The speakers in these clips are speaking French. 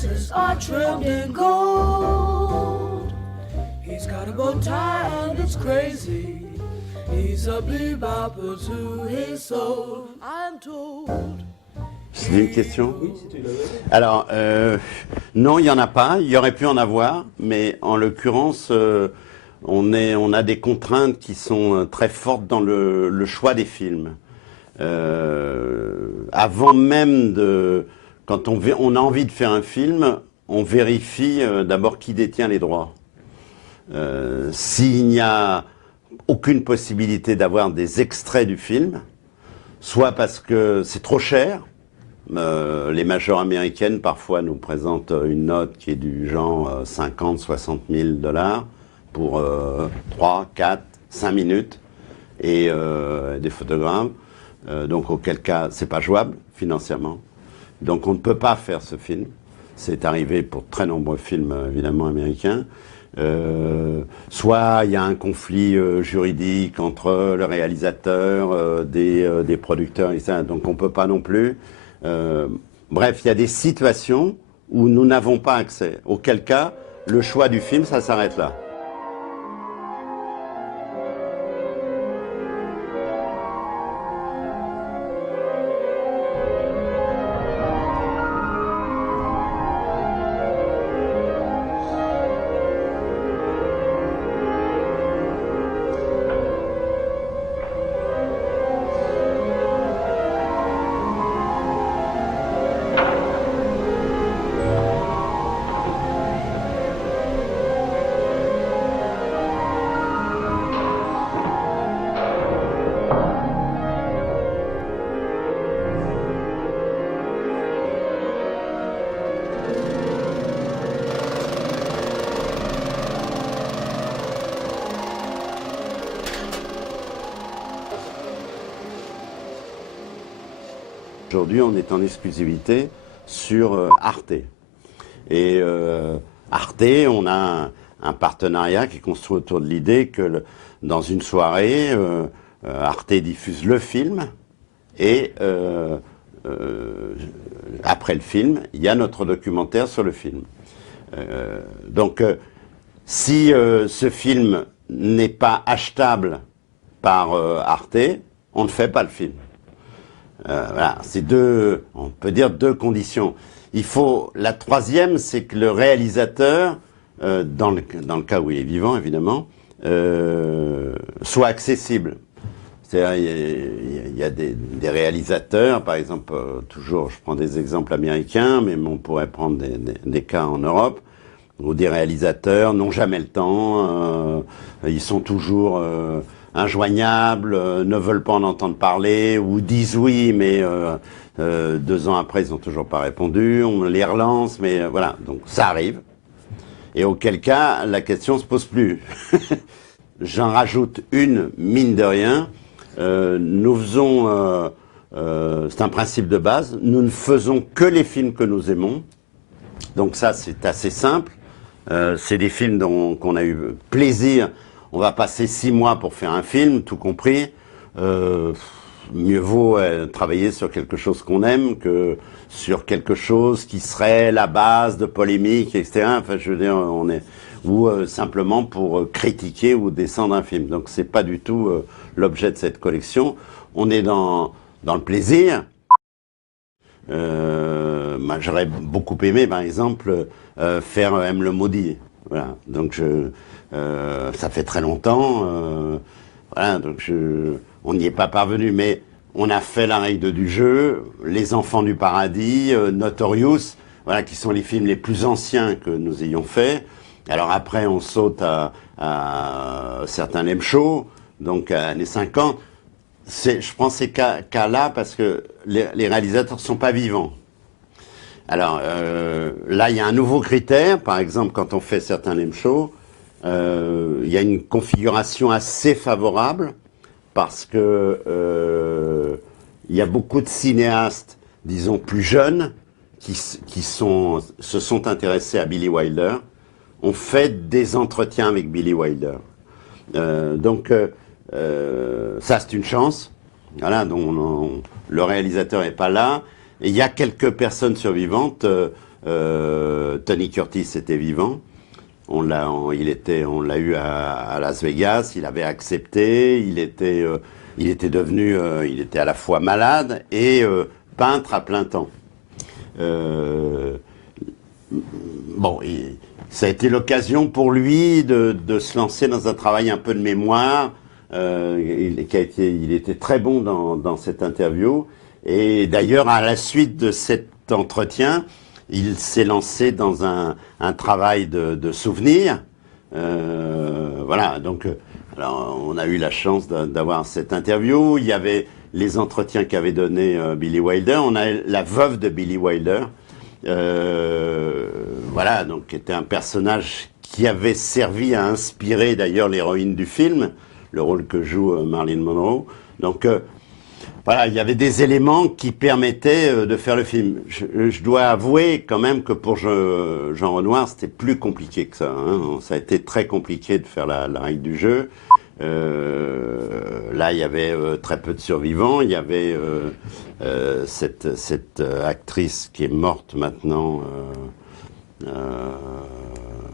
glasses are trimmed in gold. He's got a bow tie and it's crazy. He's a bebopper to his soul, I'm told. C'est une question? Oui, c'est une question. Alors, non, il n'y en a pas. Il y aurait pu en avoir, mais en l'occurrence, on a des contraintes qui sont très fortes dans le choix des films. Avant même quand on a envie de faire un film, on vérifie d'abord qui détient les droits. S'il n'y a aucune possibilité d'avoir des extraits du film, soit parce que c'est trop cher. Les majors américaines parfois nous présentent une note qui est du genre 50, 60 000 $ pour 3, 4, 5 minutes et des photographes. Donc auquel cas c'est pas jouable financièrement. Donc on ne peut pas faire ce film. C'est arrivé pour très nombreux films évidemment américains. Soit il y a un conflit juridique entre le réalisateur, des producteurs et ça, donc on peut pas non plus. Bref, il y a des situations où nous n'avons pas accès. Auquel cas, le choix du film, ça s'arrête là. Aujourd'hui, on est en exclusivité sur Arte. Et Arte, on a un partenariat qui est construit autour de l'idée que dans une soirée, Arte diffuse le film et après le film, il y a notre documentaire sur le film. Donc, si ce film n'est pas achetable par Arte, on ne fait pas le film. Voilà, c'est on peut dire deux conditions. La troisième, c'est que le réalisateur, dans le cas où il est vivant évidemment, soit accessible. C'est-à-dire, il y a des réalisateurs, par exemple, toujours, je prends des exemples américains, mais on pourrait prendre des cas en Europe, où des réalisateurs n'ont jamais le temps, ils sont toujours injoignables, ne veulent pas en entendre parler, ou disent oui, mais 2 ans après, ils n'ont toujours pas répondu, on les relance, mais voilà, donc ça arrive. Et auquel cas, la question se pose plus. J'en rajoute une, mine de rien, nous faisons, c'est un principe de base, nous ne faisons que les films que nous aimons, donc ça c'est assez simple, c'est des films qu'on a eu plaisir. On va passer 6 mois pour faire un film, tout compris. Mieux vaut travailler sur quelque chose qu'on aime que sur quelque chose qui serait la base de polémiques, etc. Enfin, je veux dire, ou simplement pour critiquer ou descendre un film. Donc, c'est pas du tout l'objet de cette collection. On est dans le plaisir. J'aurais beaucoup aimé, par exemple, faire M. le Maudit. Voilà. Donc, ça fait très longtemps, voilà, donc on n'y est pas parvenu, mais on a fait La règle du jeu, Les enfants du paradis, Notorious, voilà, qui sont les films les plus anciens que nous ayons faits. Alors après, on saute à certains lame shows, donc à années 50. Je prends ces cas-là parce que les réalisateurs ne sont pas vivants. Alors là, il y a un nouveau critère, par exemple, quand on fait certains lame shows, il y a une configuration assez favorable parce que il y a beaucoup de cinéastes, disons plus jeunes, qui se sont intéressés à Billy Wilder, ont fait des entretiens avec Billy Wilder. Donc ça c'est une chance. Voilà, donc le réalisateur n'est pas là. Et il y a quelques personnes survivantes. Tony Curtis était vivant. On l'a eu à Las Vegas. Il avait accepté. Il était devenu, il était à la fois malade et peintre à plein temps. Bon, ça a été l'occasion pour lui de se lancer dans un travail un peu de mémoire. Il était très bon dans cette interview. Et d'ailleurs, à la suite de cet entretien, il s'est lancé dans un travail de souvenirs. Voilà, donc alors, on a eu la chance d'avoir cette interview. Il y avait les entretiens qu'avait donné Billy Wilder. On a la veuve de Billy Wilder. Voilà, donc qui était un personnage qui avait servi à inspirer d'ailleurs l'héroïne du film, le rôle que joue Marilyn Monroe. Donc voilà, il y avait des éléments qui permettaient de faire le film. Je dois avouer quand même que pour Jean Renoir, c'était plus compliqué que ça. Hein. Ça a été très compliqué de faire la règle du jeu. Là, il y avait très peu de survivants. Il y avait cette actrice qui est morte maintenant,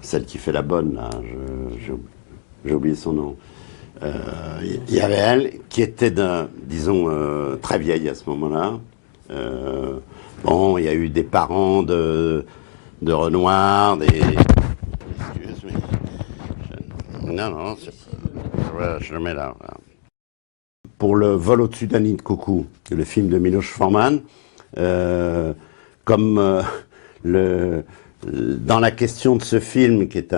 celle qui fait la bonne, là, j'ai oublié son nom. Il y avait elle qui était, disons, très vieille à ce moment-là. Bon, il y a eu des parents de Renoir, Excuse-moi. Non, je le mets là. Pour le vol au-dessus d'un nid de coucou, le film de Miloš Forman, comme dans la question de ce film, qui est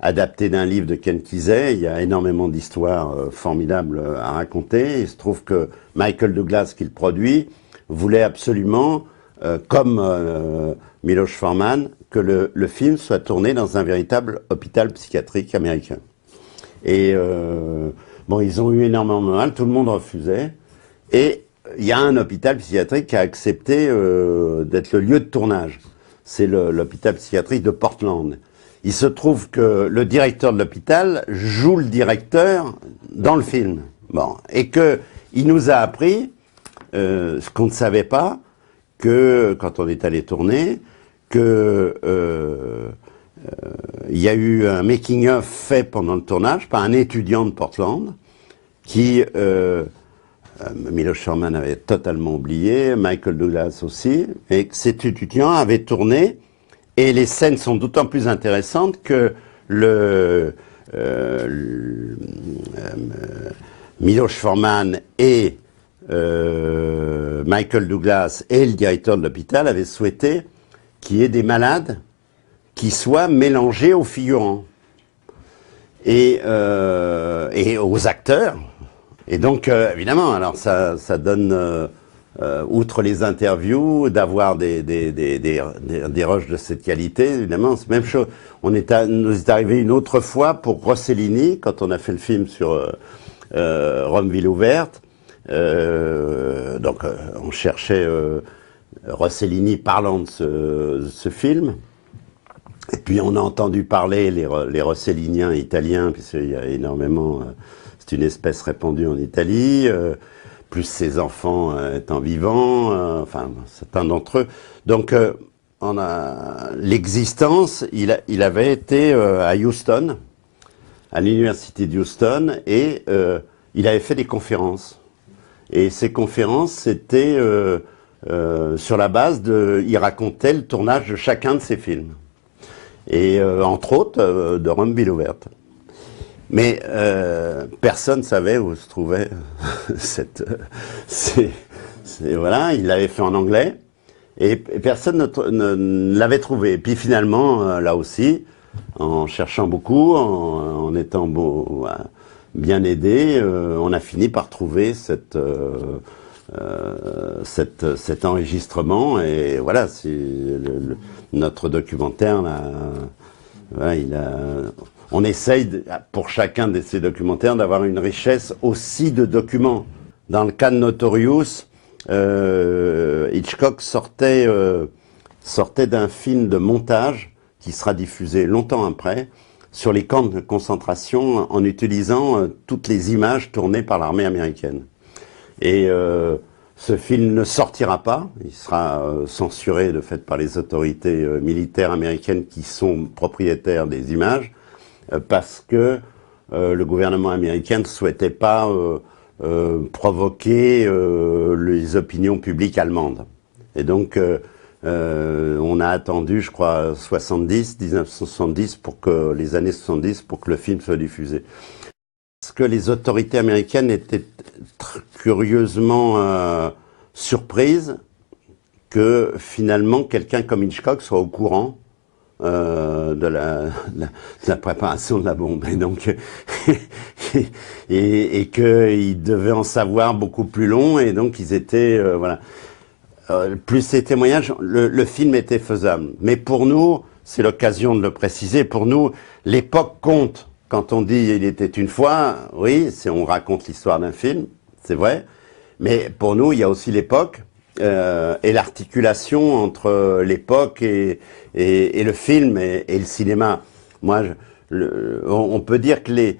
adapté d'un livre de Ken Kesey, il y a énormément d'histoires formidables à raconter. Il se trouve que Michael Douglas, qui le produit, voulait absolument, comme Miloš Forman, que le film soit tourné dans un véritable hôpital psychiatrique américain. Et bon, ils ont eu énormément de mal, tout le monde refusait. Et il y a un hôpital psychiatrique qui a accepté d'être le lieu de tournage. C'est l'hôpital psychiatrique de Portland. Il se trouve que le directeur de l'hôpital joue le directeur dans le film. Bon, et qu'il nous a appris, ce qu'on ne savait pas, que quand on est allé tourner, que il y a eu un making-of fait pendant le tournage par un étudiant de Portland qui, Miloš Forman avait totalement oublié, Michael Douglas aussi, et que cet étudiant avait tourné, et les scènes sont d'autant plus intéressantes que Miloš Forman et Michael Douglas et le directeur de l'hôpital avaient souhaité qu'il y ait des malades qui soient mélangés aux figurants et aux acteurs. Et donc, évidemment, alors ça donne, outre les interviews, d'avoir des rushs de cette qualité, évidemment, c'est la même chose. Nous est arrivé une autre fois pour Rossellini, quand on a fait le film sur Rome ville ouverte. Donc, on cherchait Rossellini parlant de ce film. Et puis on a entendu parler les rosselliniens italiens, puisqu'il y a énormément, c'est une espèce répandue en Italie, plus ses enfants étant vivants, enfin certains d'entre eux. Donc l'existence, il avait été à Houston, à l'université d'Houston, et il avait fait des conférences. Et ces conférences, c'était sur la base il racontait le tournage de chacun de ses films. Et entre autres de Rome ville ouverte. Mais personne ne savait où se trouvait voilà, il l'avait fait en anglais et personne ne l'avait trouvé. Et puis finalement, là aussi, en cherchant beaucoup, en étant bien aidé, on a fini par trouver cet enregistrement. Et voilà, notre documentaire, là, voilà, on essaye, pour chacun de ces documentaires, d'avoir une richesse aussi de documents. Dans le cas de Notorious, Hitchcock sortait d'un film de montage qui sera diffusé longtemps après, sur les camps de concentration, en utilisant toutes les images tournées par l'armée américaine. Et Ce film ne sortira pas, il sera censuré de fait par les autorités militaires américaines qui sont propriétaires des images, parce que le gouvernement américain ne souhaitait pas provoquer les opinions publiques allemandes. Et donc on a attendu, je crois, 1970 pour que les années 70 pour que le film soit diffusé. Parce que les autorités américaines étaient curieusement surprises que finalement quelqu'un comme Hitchcock soit au courant de la préparation de la bombe. Et donc et qu'ils devaient en savoir beaucoup plus long, et donc ils étaient voilà. Plus ces témoignages, le film était faisable. Mais pour nous, c'est l'occasion de le préciser, pour nous, l'époque compte. Quand on dit « il était une fois », oui, on raconte l'histoire d'un film, c'est vrai. Mais pour nous, il y a aussi l'époque et l'articulation entre l'époque et le film et le cinéma. Moi, on peut dire que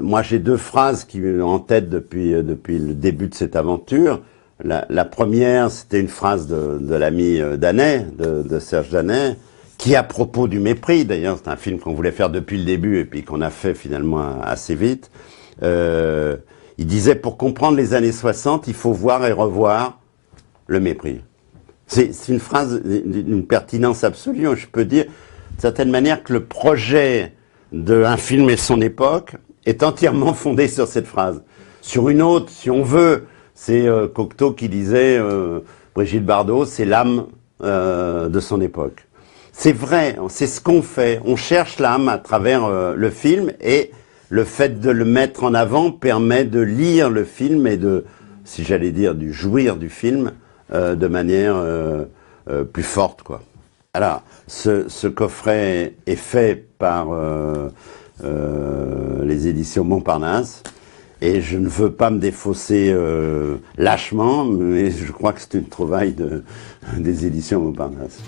moi, j'ai deux phrases qui me sont en tête depuis le début de cette aventure. La première, c'était une phrase de l'ami Danet, de Serge Danet, qui, à propos du mépris, d'ailleurs, c'est un film qu'on voulait faire depuis le début et puis qu'on a fait finalement assez vite, il disait, pour comprendre les années 60, il faut voir et revoir le mépris. C'est une phrase d'une pertinence absolue. Je peux dire, d'une certaine manière, que le projet d'un film et son époque est entièrement fondé sur cette phrase. Sur une autre, si on veut, c'est Cocteau qui disait, Brigitte Bardot, c'est l'âme de son époque. C'est vrai, c'est ce qu'on fait. On cherche l'âme à travers le film, et le fait de le mettre en avant permet de lire le film et de, si j'allais dire, du jouir du film de manière plus forte, quoi. Alors, ce coffret est fait par les éditions Montparnasse, et je ne veux pas me défausser lâchement, mais je crois que c'est une trouvaille des éditions Montparnasse.